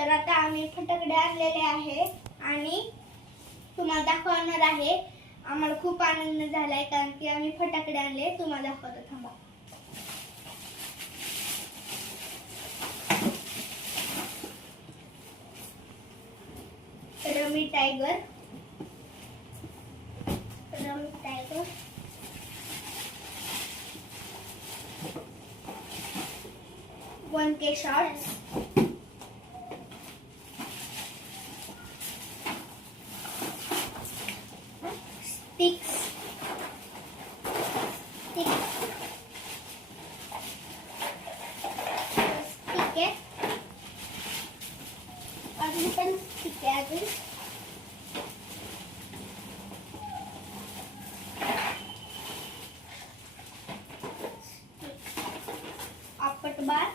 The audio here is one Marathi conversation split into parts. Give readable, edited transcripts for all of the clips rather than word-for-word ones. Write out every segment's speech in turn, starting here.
तर आता आम्ही फटाकडे आणलेले आहे आणि तुम्हाला दाखवणार आहे. आम्हाला खूप आनंद झालाय कारण की आम्ही फटाकडे आणले. तुम्हाला दाखवतो, थांबा. Rummy tiger 1K shots, sticks आहे, अजून पण स्टिक आहे. अजून आपट बार,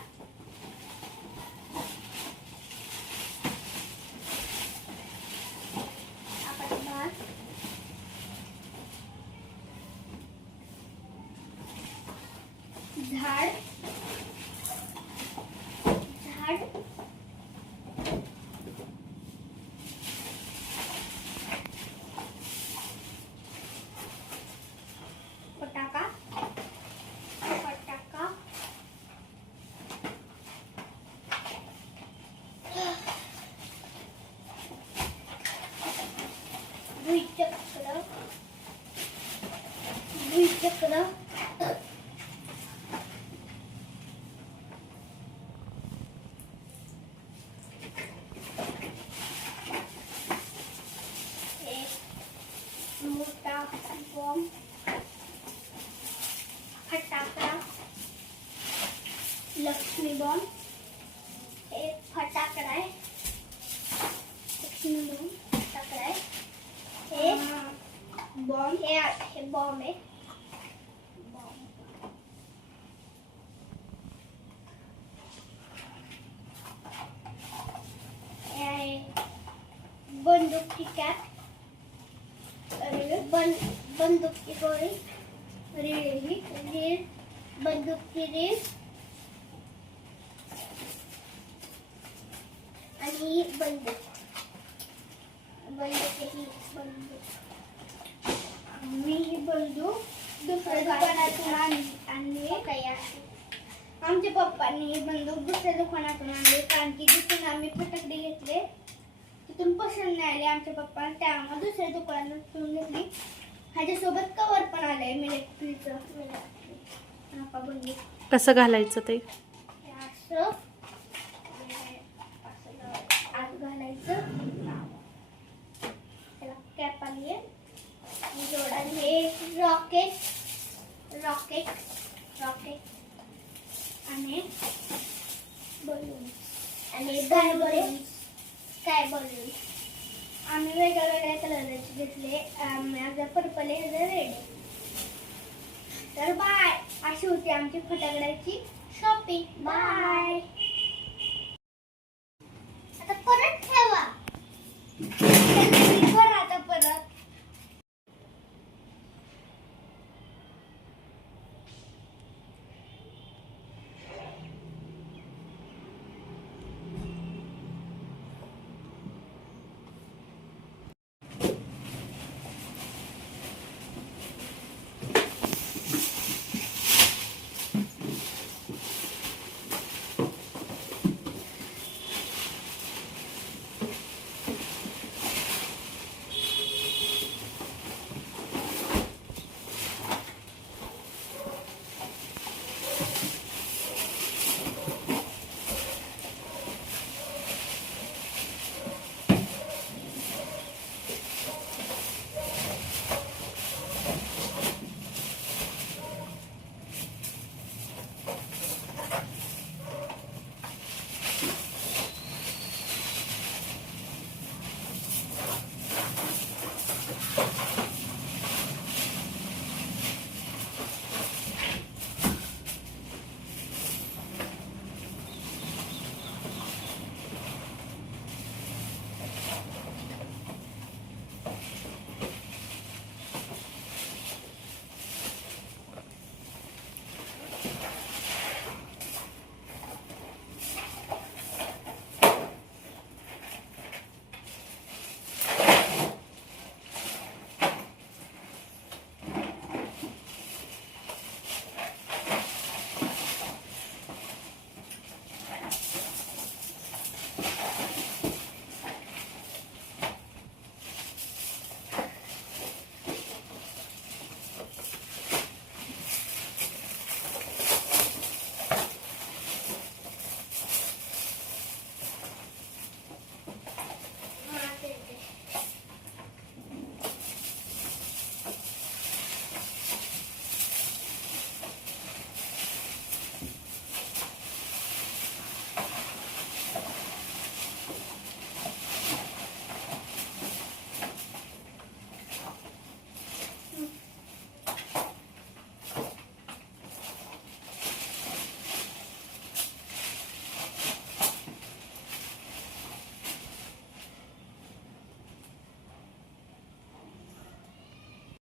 झाड फटाका द्विचक्र मोठा बॉम्ब, फटाका, लक्ष्मी बॉम्ब. एक फटाकडा आहे, लक्ष्मी बॉम्ब फटाकडा आहे. हे बॉम्ब, हे बॉम्ब आहे. बंदूक की कॅप, बंदूक की गोळी, रीळ, बंदूक की रीळ आणि बंदूक. मी ही बंदूक दुसऱ्या दुकानातून आणली. आमच्या पप्पांनी ही बंदूक दुसऱ्या दुकानातून आणली कारण की जिथून आम्ही फटाकडे घेतले तिथून पसंत नाही आले आमच्या पप्पांना, त्यामुळे दुसऱ्या दुकानातून घेतली. ह्याच्यासोबत कवर पण आलंय मिलिटरीचं. कसं घालायचं ते? असं आत घालायचं. त्याला कॅप आली आहे. जोडाने हे रॉकेट आणि बलून आणि स्काय बलून. आम्ही वेगळ्या कलरचे घेतले. माझा पर्पल आहे, रेड. तर बाय, अशी होती आमची फटाकड्याची शॉपिंग. बाय.